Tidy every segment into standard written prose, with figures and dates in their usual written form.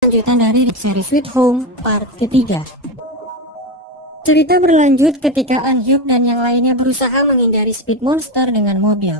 Lanjutan dari seri Sweet Home part ketiga. Cerita berlanjut ketika An Hyuk dan yang lainnya berusaha menghindari Speed Monster dengan mobil.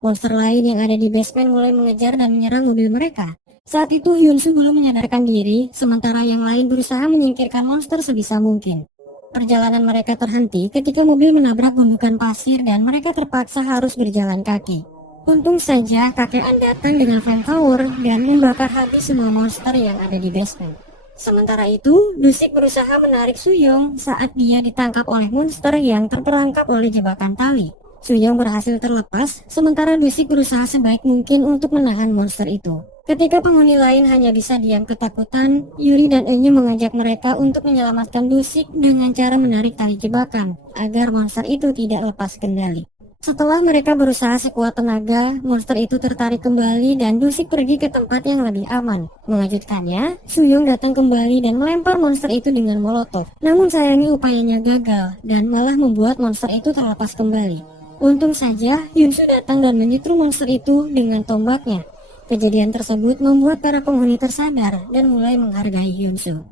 Monster lain yang ada di basement mulai mengejar dan menyerang mobil mereka. Saat itu Hyunsu belum menyadarkan diri, sementara yang lain berusaha menyingkirkan monster sebisa mungkin. Perjalanan mereka terhenti ketika mobil menabrak gundukan pasir dan mereka terpaksa harus berjalan kaki. Untung saja kakek An datang dengan flamethrower dan membakar habis semua monster yang ada di basement. Sementara itu, Dusik berusaha menarik Suyong saat dia ditangkap oleh monster yang terperangkap oleh jebakan tali. Suyong berhasil terlepas, sementara Dusik berusaha sebaik mungkin untuk menahan monster itu. Ketika penghuni lain hanya bisa diam ketakutan, Yuri dan Enyu mengajak mereka untuk menyelamatkan Dusik dengan cara menarik tali jebakan, agar monster itu tidak lepas kendali. Setelah mereka berusaha sekuat tenaga, monster itu tertarik kembali dan Dusik pergi ke tempat yang lebih aman. Mengejutkannya, Suyong datang kembali dan melempar monster itu dengan molotov. Namun sayangnya upayanya gagal dan malah membuat monster itu terlepas kembali. Untung saja, Hyunsu datang dan menyetrum monster itu dengan tombaknya. Kejadian tersebut membuat para penghuni tersadar dan mulai menghargai Hyunsu.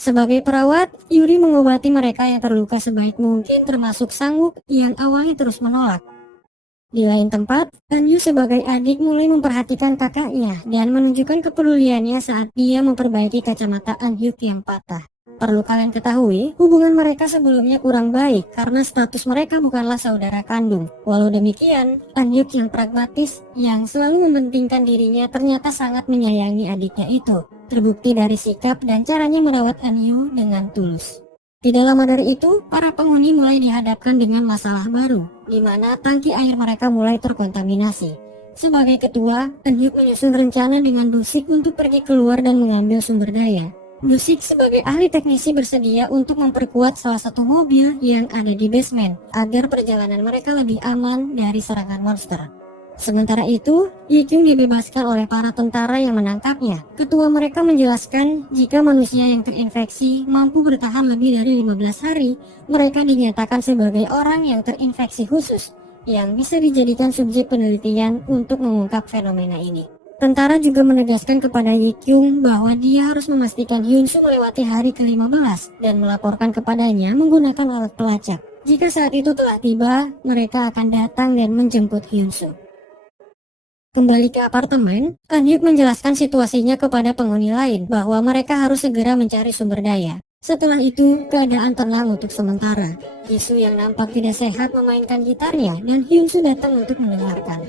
Sebagai perawat, Yuri mengobati mereka yang terluka sebaik mungkin termasuk Sang-wook yang awalnya terus menolak. Di lain tempat, An-yu sebagai adik mulai memperhatikan kakaknya dan menunjukkan kepeduliannya saat dia memperbaiki kacamata An-hyuk yang patah. Perlu kalian ketahui, hubungan mereka sebelumnya kurang baik karena status mereka bukanlah saudara kandung. Walau demikian, An-hyuk yang pragmatis yang selalu mementingkan dirinya ternyata sangat menyayangi adiknya itu. Terbukti dari sikap dan caranya merawat An-yu dengan tulus. Tidak lama dari itu, para penghuni mulai dihadapkan dengan masalah baru, di mana tangki air mereka mulai terkontaminasi. Sebagai ketua, An-hyuk menyusun rencana dengan Dusik untuk pergi keluar dan mengambil sumber daya. Dusik sebagai ahli teknisi bersedia untuk memperkuat salah satu mobil yang ada di basement, agar perjalanan mereka lebih aman dari serangan monster. Sementara itu, Yikyung dibebaskan oleh para tentara yang menangkapnya. Ketua mereka menjelaskan jika manusia yang terinfeksi mampu bertahan lebih dari 15 hari, mereka dinyatakan sebagai orang yang terinfeksi khusus, yang bisa dijadikan subjek penelitian untuk mengungkap fenomena ini. Tentara juga menegaskan kepada Yikyung bahwa dia harus memastikan Hyunsu melewati hari ke-15 dan melaporkan kepadanya menggunakan alat pelacak. Jika saat itu telah tiba, mereka akan datang dan menjemput Hyunsu. Kembali ke apartemen, An-hyuk menjelaskan situasinya kepada penghuni lain bahwa mereka harus segera mencari sumber daya. Setelah itu, keadaan tenang untuk sementara. Jisoo yang nampak tidak sehat memainkan gitarnya dan Hyunsu datang untuk mendengarkan.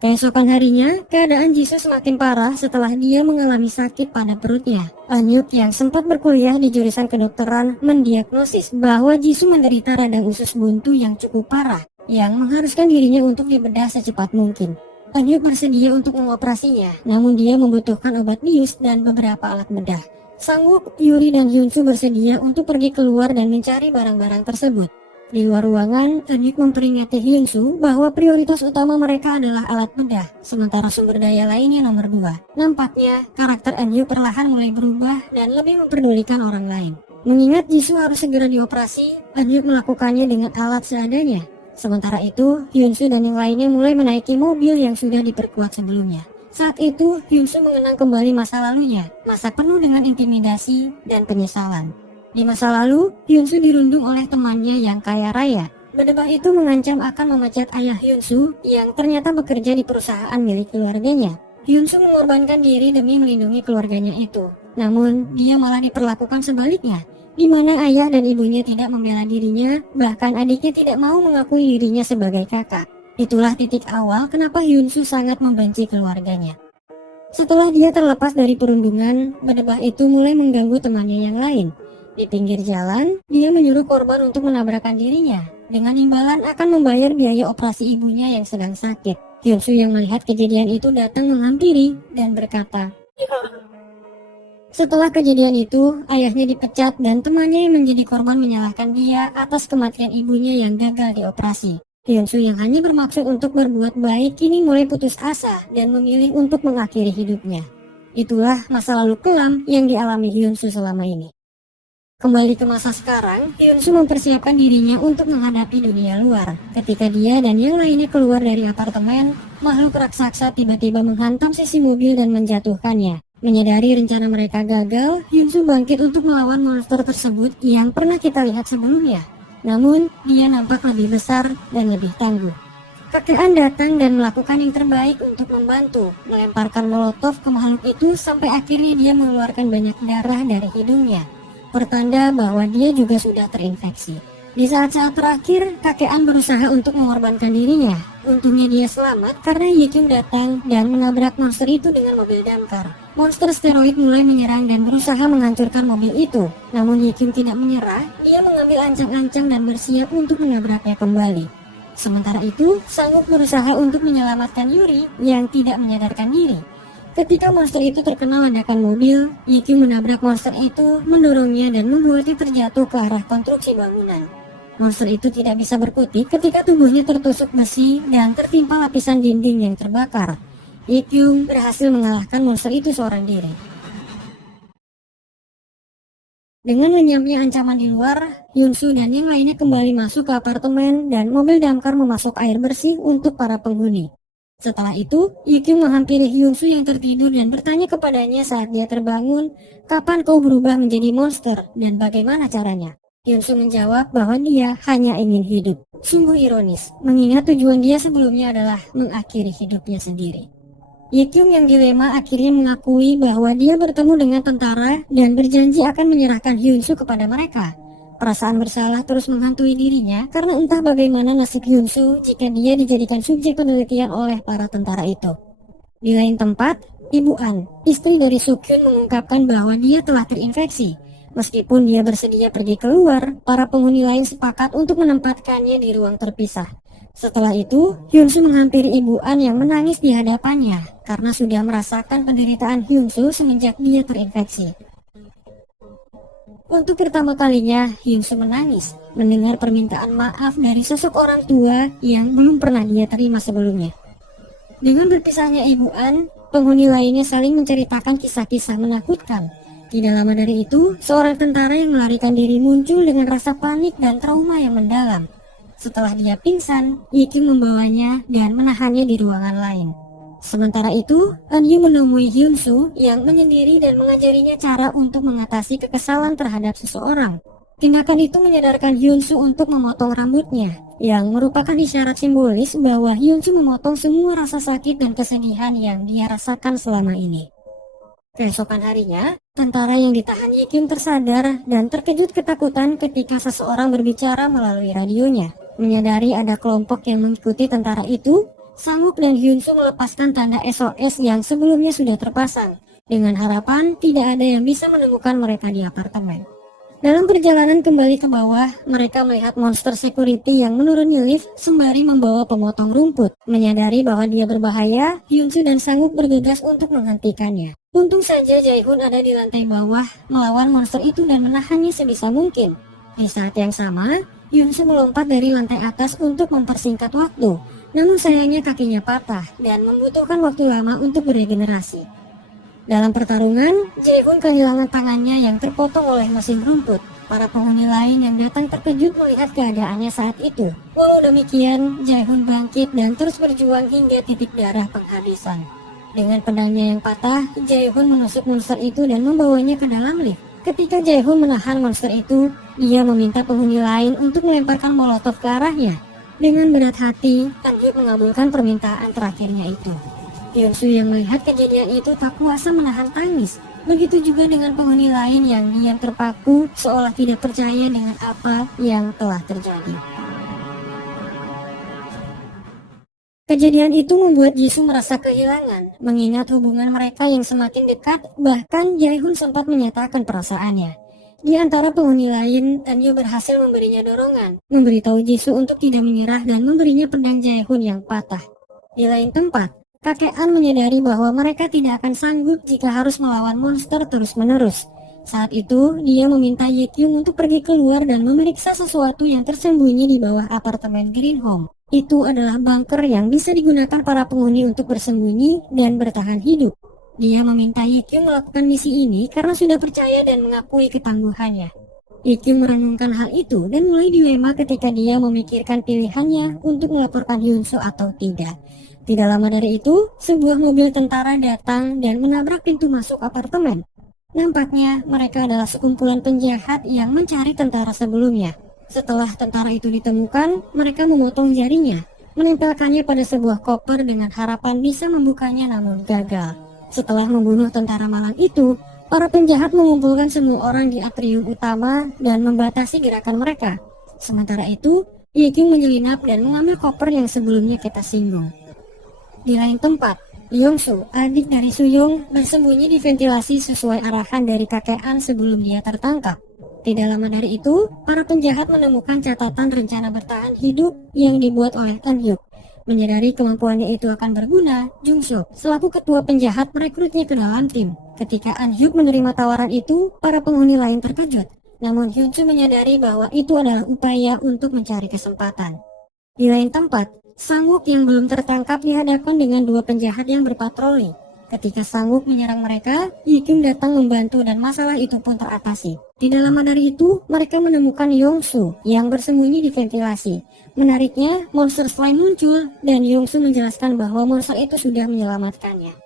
Keesokan harinya, keadaan Jisoo semakin parah setelah dia mengalami sakit pada perutnya. An-hyuk yang sempat berkuliah di jurusan kedokteran mendiagnosis bahwa Jisoo menderita radang usus buntu yang cukup parah, yang mengharuskan dirinya untuk dibedah secepat mungkin. An-hyuk bersedia untuk mengoperasinya, namun dia membutuhkan obat bius dan beberapa alat bedah. Sang-wook, Yuri, dan Hyunsu bersedia untuk pergi keluar dan mencari barang-barang tersebut. Di luar ruangan, An-hyuk memperingati Hyunsu bahwa prioritas utama mereka adalah alat bedah, sementara sumber daya lainnya nomor 2. Nampaknya, karakter An-hyuk perlahan mulai berubah dan lebih memperdulikan orang lain. Mengingat Jisoo harus segera dioperasi, An-hyuk melakukannya dengan alat seadanya. Sementara itu, Hyunsu dan yang lainnya mulai menaiki mobil yang sudah diperkuat sebelumnya. Saat itu, Hyunsu mengenang kembali masa lalunya, masa penuh dengan intimidasi dan penyesalan. Di masa lalu, Hyunsu dirundung oleh temannya yang kaya raya. Berdebah itu mengancam akan memecat ayah Hyunsu yang ternyata bekerja di perusahaan milik keluarganya. Hyunsu mengorbankan diri demi melindungi keluarganya itu. Namun, dia malah diperlakukan sebaliknya, di mana ayah dan ibunya tidak membela dirinya, bahkan adiknya tidak mau mengakui dirinya sebagai kakak. Itulah titik awal kenapa Hyunsu sangat membenci keluarganya. Setelah dia terlepas dari perundungan, berdebah itu mulai mengganggu temannya yang lain. Di pinggir jalan, dia menyuruh korban untuk menabrakkan dirinya. Dengan imbalan akan membayar biaya operasi ibunya yang sedang sakit. Hyunsu yang melihat kejadian itu datang menghampiri dan berkata, setelah kejadian itu, ayahnya dipecat dan temannya yang menjadi korban menyalahkan dia atas kematian ibunya yang gagal dioperasi. Hyunsu yang hanya bermaksud untuk berbuat baik kini mulai putus asa dan memilih untuk mengakhiri hidupnya. Itulah masa lalu kelam yang dialami Hyunsu selama ini. Kembali ke masa sekarang, Hyunsu mempersiapkan dirinya untuk menghadapi dunia luar. Ketika dia dan yang lainnya keluar dari apartemen, makhluk raksasa tiba-tiba menghantam sisi mobil dan menjatuhkannya. Menyadari rencana mereka gagal, Hyunsu bangkit untuk melawan monster tersebut yang pernah kita lihat sebelumnya. Namun, dia nampak lebih besar dan lebih tangguh. Kakek An datang dan melakukan yang terbaik untuk membantu, melemparkan molotov ke makhluk itu sampai akhirnya dia mengeluarkan banyak darah dari hidungnya. Pertanda bahwa dia juga sudah terinfeksi. Di saat-saat terakhir, kakek An berusaha untuk mengorbankan dirinya. Untungnya dia selamat karena Yikyung datang dan menabrak monster itu dengan mobil damkar. Monster steroid mulai menyerang dan berusaha menghancurkan mobil itu. Namun Yikyung tidak menyerah, dia mengambil ancang-ancang dan bersiap untuk menabraknya kembali. Sementara itu, Sanguk berusaha untuk menyelamatkan Yuri yang tidak menyadarkan diri. Ketika monster itu terkena ledakan mobil, Yikyung menabrak monster itu, mendorongnya dan membuatnya terjatuh ke arah konstruksi bangunan. Monster itu tidak bisa berkutik ketika tubuhnya tertusuk besi dan tertimpa lapisan dinding yang terbakar. Yikyung berhasil mengalahkan monster itu seorang diri. Dengan lenyapnya ancaman di luar, Hyunsu dan yang lainnya kembali masuk ke apartemen dan mobil damkar memasuk air bersih untuk para penghuni. Setelah itu, Yikyung menghampiri Hyunsu yang tertidur dan bertanya kepadanya saat dia terbangun, kapan kau berubah menjadi monster dan bagaimana caranya? Hyunsu menjawab bahwa dia hanya ingin hidup. Sungguh ironis, mengingat tujuan dia sebelumnya adalah mengakhiri hidupnya sendiri. Yikyung yang dilema akhirnya mengakui bahwa dia bertemu dengan tentara dan berjanji akan menyerahkan Hyunsu kepada mereka. Perasaan bersalah terus menghantui dirinya karena entah bagaimana nasib Hyunsu jika dia dijadikan subjek penelitian oleh para tentara itu. Di lain tempat, Ibu An, istri dari Sukyun, mengungkapkan bahwa dia telah terinfeksi. Meskipun dia bersedia pergi keluar, para penghuni lain sepakat untuk menempatkannya di ruang terpisah. Setelah itu, Hyunsu menghampiri Ibu An yang menangis di hadapannya karena sudah merasakan penderitaan Hyunsu semenjak dia terinfeksi. Untuk pertama kalinya, Hyunsu menangis mendengar permintaan maaf dari sosok orang tua yang belum pernah dia terima sebelumnya. Dengan berpisahnya Ibu An, penghuni lainnya saling menceritakan kisah-kisah menakutkan. Tidak lama dari itu, seorang tentara yang melarikan diri muncul dengan rasa panik dan trauma yang mendalam. Setelah dia pingsan, Yikyung membawanya dan menahannya di ruangan lain. Sementara itu, Anyu menemui Hyunsu yang menyendiri dan mengajarinya cara untuk mengatasi kekesalan terhadap seseorang. Tindakan itu menyadarkan Hyunsu untuk memotong rambutnya, yang merupakan isyarat simbolis bahwa Hyunsu memotong semua rasa sakit dan kesedihan yang dia rasakan selama ini. Keesokan harinya, tentara yang ditahan Yikyung tersadar dan terkejut ketakutan ketika seseorang berbicara melalui radionya. Menyadari ada kelompok yang mengikuti tentara itu, Sanguk dan Hyunsu melepaskan tanda SOS yang sebelumnya sudah terpasang, dengan harapan tidak ada yang bisa menemukan mereka di apartemen. Dalam perjalanan kembali ke bawah, mereka melihat monster security yang menuruni lift sembari membawa pemotong rumput. Menyadari bahwa dia berbahaya, Hyunsu dan Sanguk bergegas untuk menghentikannya. Untung saja Jae-hoon ada di lantai bawah melawan monster itu dan menahannya sebisa mungkin. Di saat yang sama, Hyunsu melompat dari lantai atas untuk mempersingkat waktu. Namun sayangnya kakinya patah dan membutuhkan waktu lama untuk beregenerasi. Dalam pertarungan, Jae-hoon kehilangan tangannya yang terpotong oleh mesin rumput. Para penghuni lain yang datang terkejut melihat keadaannya saat itu. Walau demikian, Jae-hoon bangkit dan terus berjuang hingga titik darah penghabisan. Dengan pedangnya yang patah, Jae-hoon menusuk monster itu dan membawanya ke dalam lift. Ketika Jae-hoon menahan monster itu, dia meminta penghuni lain untuk melemparkan molotov ke arahnya. Dengan berat hati, Anhyuk mengabulkan permintaan terakhirnya itu. Hyunsu yang melihat kejadian itu tak kuasa menahan tangis. Begitu juga dengan penghuni lain yang diam terpaku seolah tidak percaya dengan apa yang telah terjadi. Kejadian itu membuat Jisoo merasa kehilangan, mengingat hubungan mereka yang semakin dekat, bahkan Jae-hoon sempat menyatakan perasaannya. Di antara penghuni lain, Anyu berhasil memberinya dorongan, memberitahu Jisoo untuk tidak menyerah dan memberinya pedang Jae-hoon yang patah. Di lain tempat, kakek An menyadari bahwa mereka tidak akan sanggup jika harus melawan monster terus-menerus. Saat itu, dia meminta Yikyung untuk pergi keluar dan memeriksa sesuatu yang tersembunyi di bawah apartemen Green Home. Itu adalah bunker yang bisa digunakan para penghuni untuk bersembunyi dan bertahan hidup. Dia meminta Yikyung melakukan misi ini karena sudah percaya dan mengakui ketangguhannya. Iki merenungkan hal itu dan mulai dilema ketika dia memikirkan pilihannya untuk melaporkan Hyunsu atau tidak. Tidak lama dari itu, sebuah mobil tentara datang dan menabrak pintu masuk apartemen. Nampaknya mereka adalah sekumpulan penjahat yang mencari tentara sebelumnya. Setelah tentara itu ditemukan, mereka memotong jarinya, menempelkannya pada sebuah koper dengan harapan bisa membukanya namun gagal. Setelah membunuh tentara malang itu, para penjahat mengumpulkan semua orang di atrium utama dan membatasi gerakan mereka. Sementara itu, Yeking menyelinap dan mengambil koper yang sebelumnya kita singgung. Di lain tempat, Yongsu, adik dari Suyong, bersembunyi di ventilasi sesuai arahan dari kakek An sebelum dia tertangkap. Tidak lama dari itu, para penjahat menemukan catatan rencana bertahan hidup yang dibuat oleh An Hyuk. Menyadari kemampuannya itu akan berguna, Jung Suk selaku ketua penjahat merekrutnya ke dalam tim. Ketika An Hyuk menerima tawaran itu, para penghuni lain terkejut. Namun Hyunsu menyadari bahwa itu adalah upaya untuk mencari kesempatan. Di lain tempat, Sang-wook yang belum tertangkap dihadapkan dengan dua penjahat yang berpatroli. Ketika Sang-wook menyerang mereka, Yeking datang membantu dan masalah itu pun teratasi. Tidak lama dari itu, mereka menemukan Yongsu yang bersembunyi di ventilasi. Menariknya, monster slime muncul dan Yongsu menjelaskan bahwa monster itu sudah menyelamatkannya.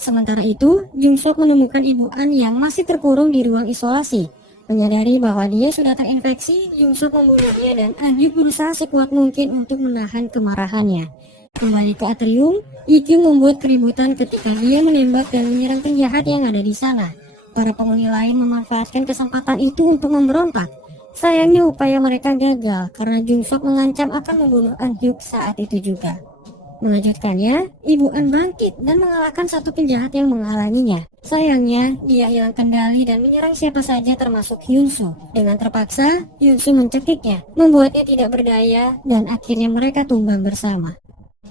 Sementara itu, Jung-sok menemukan Ibu An yang masih terkurung di ruang isolasi. Menyadari bahwa dia sudah terinfeksi, Jung-sok membunuhnya dan An Hyuk berusaha sekuat mungkin untuk menahan kemarahannya. Kembali ke atrium, Yeking membuat keributan ketika dia menembak dan menyerang penjahat yang ada di sana. Para penghuni lain memanfaatkan kesempatan itu untuk memberontak. Sayangnya upaya mereka gagal karena Jung-sok mengancam akan membunuh An Hyuk saat itu juga. Mengejutkannya, Ibu An bangkit dan mengalahkan satu penjahat yang menghalanginya. Sayangnya, dia hilang kendali dan menyerang siapa saja termasuk Hyunsu. Dengan terpaksa, Hyunsu mencekiknya, membuatnya tidak berdaya dan akhirnya mereka tumbang bersama.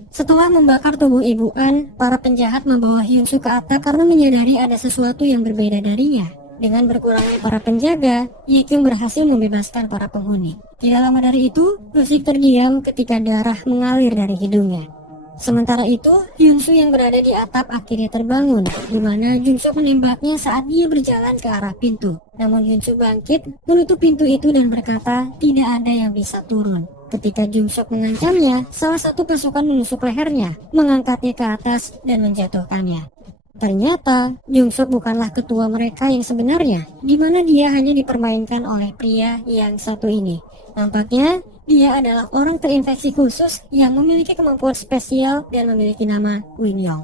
Setelah membakar tubuh Ibu An, para penjahat membawa Hyunsu ke atap karena menyadari ada sesuatu yang berbeda darinya. Dengan berkurangnya para penjaga, Yeking berhasil membebaskan para penghuni. Tidak lama dari itu, Rusik terdiam ketika darah mengalir dari hidungnya. Sementara itu, Hyunsu yang berada di atap akhirnya terbangun, di mana Jung-suk menembaknya saat dia berjalan ke arah pintu. Namun Hyunsu bangkit, menutup pintu itu dan berkata, tidak ada yang bisa turun. Ketika Jung-suk mengancamnya, salah satu pasukan menusuk lehernya, mengangkatnya ke atas dan menjatuhkannya. Ternyata, Jung-suk bukanlah ketua mereka yang sebenarnya, di mana dia hanya dipermainkan oleh pria yang satu ini. Nampaknya, dia adalah orang terinfeksi khusus yang memiliki kemampuan spesial dan memiliki nama Win Yong.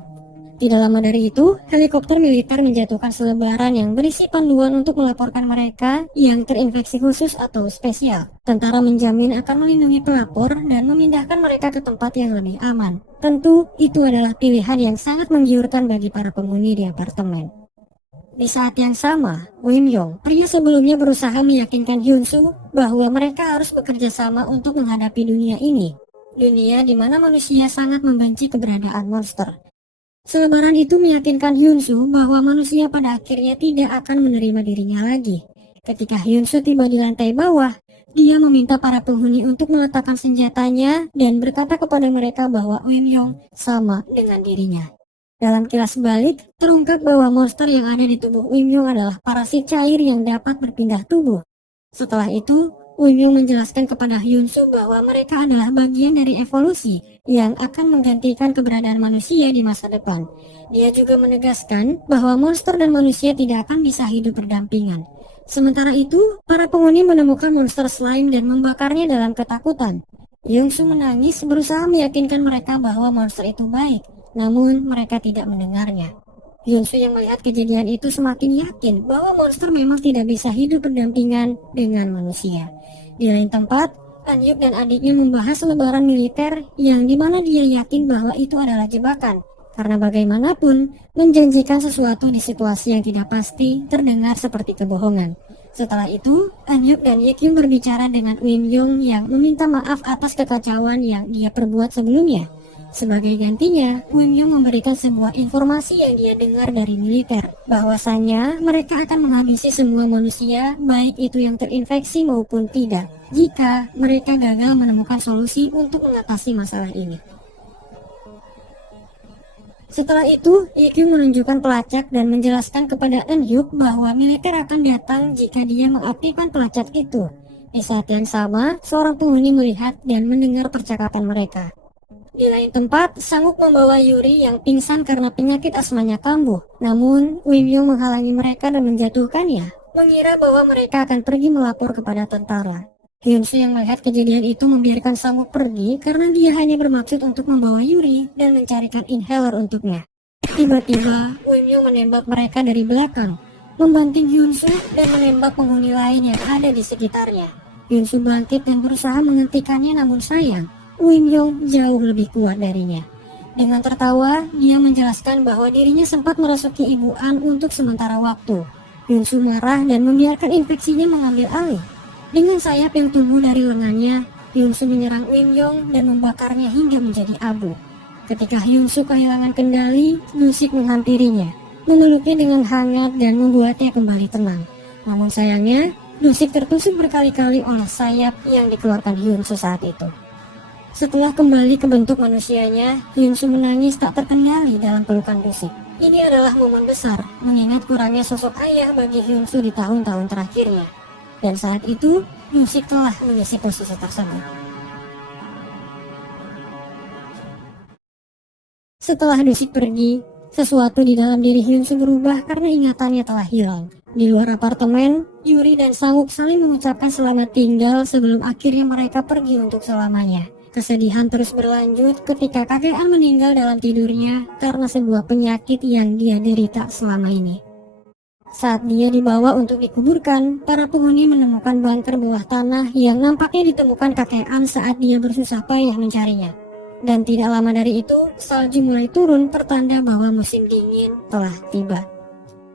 Tidak lama dari itu, helikopter militer menjatuhkan selebaran yang berisi panduan untuk melaporkan mereka yang terinfeksi khusus atau spesial. Tentara menjamin akan melindungi pelapor dan memindahkan mereka ke tempat yang lebih aman. Tentu, itu adalah pilihan yang sangat menggiurkan bagi para penghuni di apartemen. Di saat yang sama, Win Yong, pria sebelumnya berusaha meyakinkan Hyunsu bahwa mereka harus bekerja sama untuk menghadapi dunia ini. Dunia di mana manusia sangat membenci keberadaan monster. Selebaran itu meyakinkan Hyunsu bahwa manusia pada akhirnya tidak akan menerima dirinya lagi. Ketika Hyunsu tiba di lantai bawah, dia meminta para penghuni untuk meletakkan senjatanya dan berkata kepada mereka bahwa Win Yong sama dengan dirinya. Dalam kilas balik, terungkap bahwa monster yang ada di tubuh Win Yong adalah parasit cair yang dapat berpindah tubuh. Setelah itu, Win Yong menjelaskan kepada Hyunsu bahwa mereka adalah bagian dari evolusi yang akan menggantikan keberadaan manusia di masa depan. Dia juga menegaskan bahwa monster dan manusia tidak akan bisa hidup berdampingan. Sementara itu, para penghuni menemukan monster slime dan membakarnya dalam ketakutan. Hyunsu menangis berusaha meyakinkan mereka bahwa monster itu baik. Namun mereka tidak mendengarnya. Hyunsu yang melihat kejadian itu semakin yakin bahwa monster memang tidak bisa hidup berdampingan dengan manusia. Di lain tempat, An Hyuk dan adiknya membahas selebaran militer yang dimana dia yakin bahwa itu adalah jebakan. Karena bagaimanapun, menjanjikan sesuatu di situasi yang tidak pasti terdengar seperti kebohongan. Setelah itu, An Hyuk dan Yekyung berbicara dengan Win Yong yang meminta maaf atas kekacauan yang dia perbuat sebelumnya. Sebagai gantinya, Win Yong memberikan sebuah informasi yang dia dengar dari militer, bahwasanya mereka akan menghabisi semua manusia, baik itu yang terinfeksi maupun tidak, jika mereka gagal menemukan solusi untuk mengatasi masalah ini. Setelah itu, Ikyu menunjukkan pelacak dan menjelaskan kepada Eun-hyuk bahwa militer akan datang jika dia mengaktifkan pelacak itu. Di saat yang sama, seorang penghuni melihat dan mendengar percakapan mereka. Di lain tempat, Sanguk membawa Yuri yang pingsan karena penyakit asmanya kambuh. Namun, Wimyo menghalangi mereka dan menjatuhkannya, mengira bahwa mereka akan pergi melapor kepada tentara. Hyunsu yang melihat kejadian itu membiarkan Sanguk pergi karena dia hanya bermaksud untuk membawa Yuri dan mencarikan inhaler untuknya. Tiba-tiba, Wimyo menembak mereka dari belakang, membanting Hyunsu dan menembak penghuni lain yang ada di sekitarnya. Hyunsu bangkit dan berusaha menghentikannya, namun sayang, Wimyo jauh lebih kuat darinya. Dengan tertawa, dia menjelaskan bahwa dirinya sempat merasuki Ibu An untuk sementara waktu. Hyunsu marah dan membiarkan infeksinya mengambil alih. Dengan sayap yang tumbuh dari lengannya, Hyunsu menyerang Wimyo dan membakarnya hingga menjadi abu. Ketika Hyunsu kehilangan kendali, Lusik menghampirinya, memeluknya dengan hangat dan membuatnya kembali tenang. Namun sayangnya, Lusik tertusuk berkali-kali oleh sayap yang dikeluarkan Hyunsu saat itu. Setelah kembali ke bentuk manusianya, Hyunsu menangis tak terkendali dalam pelukan Lusik. Ini adalah momen besar, mengingat kurangnya sosok ayah bagi Hyunsu di tahun-tahun terakhirnya. Dan saat itu, Lusik telah mengisi posisi tersebut. Setelah Lusik pergi, sesuatu di dalam diri Hyunsu berubah karena ingatannya telah hilang. Di luar apartemen, Yuri dan Sanguk saling mengucapkan selamat tinggal sebelum akhirnya mereka pergi untuk selamanya. Kesedihan terus berlanjut ketika kakek An meninggal dalam tidurnya karena sebuah penyakit yang dia derita selama ini. Saat dia dibawa untuk dikuburkan, para penghuni menemukan bunker bawah tanah yang nampaknya ditemukan kakek An saat dia bersusah payah mencarinya. Dan tidak lama dari itu, salju mulai turun pertanda bahwa musim dingin telah tiba.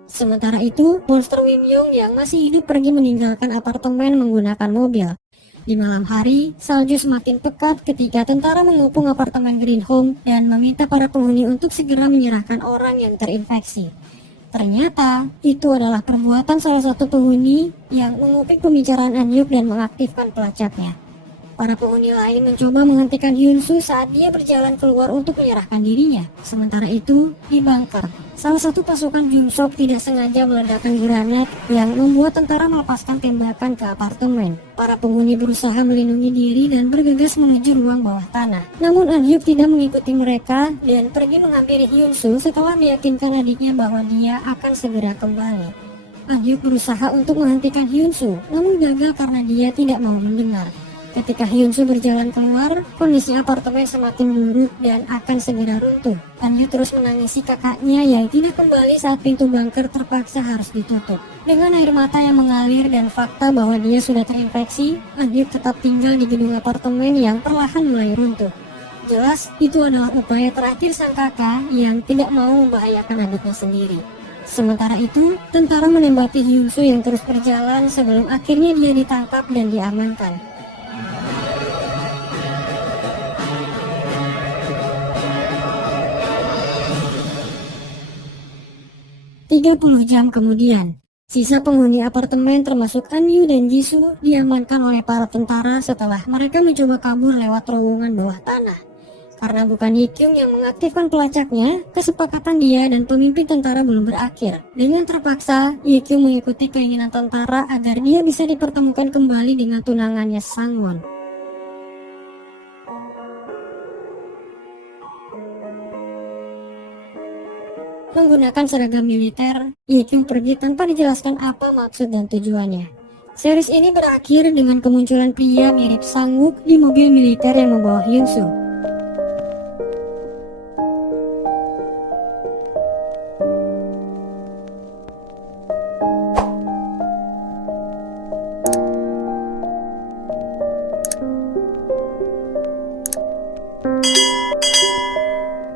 Sementara itu, monster Wimyo yang masih hidup pergi meninggalkan apartemen menggunakan mobil. Di malam hari, salju semakin pekat ketika tentara mengepung apartemen Green Home dan meminta para penghuni untuk segera menyerahkan orang yang terinfeksi. Ternyata, itu adalah perbuatan salah satu penghuni yang mengupik pembicaraan Eun-hyuk dan mengaktifkan pelacaknya. Para penghuni lain mencoba menghentikan Hyunsu saat dia berjalan keluar untuk menyerahkan dirinya. Sementara itu, di bunker, salah satu pasukan Jungsok tidak sengaja meledakkan granat yang membuat tentara melepaskan tembakan ke apartemen. Para penghuni berusaha melindungi diri dan bergegas menuju ruang bawah tanah. Namun Eun-hyuk tidak mengikuti mereka dan pergi menghampiri Hyunsu setelah meyakinkan adiknya bahwa dia akan segera kembali. Eun-hyuk berusaha untuk menghentikan Hyunsu, namun gagal karena dia tidak mau mendengar. Ketika Hyunsu berjalan keluar, kondisi apartemen semakin buruk dan akan segera runtuh. Eun-hyuk terus menangisi kakaknya yang tidak kembali saat pintu bunker terpaksa harus ditutup. Dengan air mata yang mengalir dan fakta bahwa dia sudah terinfeksi, Eun-hyuk tetap tinggal di gedung apartemen yang perlahan mulai runtuh. Jelas, itu adalah upaya terakhir sang kakak yang tidak mau membahayakan adiknya sendiri. Sementara itu, tentara menembaki Hyunsu yang terus berjalan sebelum akhirnya dia ditangkap dan diamankan. 30 jam kemudian, sisa penghuni apartemen termasuk Anyu dan Jisoo diamankan oleh para tentara setelah mereka mencoba kabur lewat terowongan bawah tanah. Karena bukan Yikyung yang mengaktifkan pelacaknya, kesepakatan dia dan pemimpin tentara belum berakhir. Dengan terpaksa, Yikyung mengikuti keinginan tentara agar dia bisa dipertemukan kembali dengan tunangannya Sangwon. Menggunakan seragam militer, Yikyung pergi tanpa dijelaskan apa maksud dan tujuannya. Series ini berakhir dengan kemunculan pria mirip Sangwook di mobil militer yang membawa Hyunsu.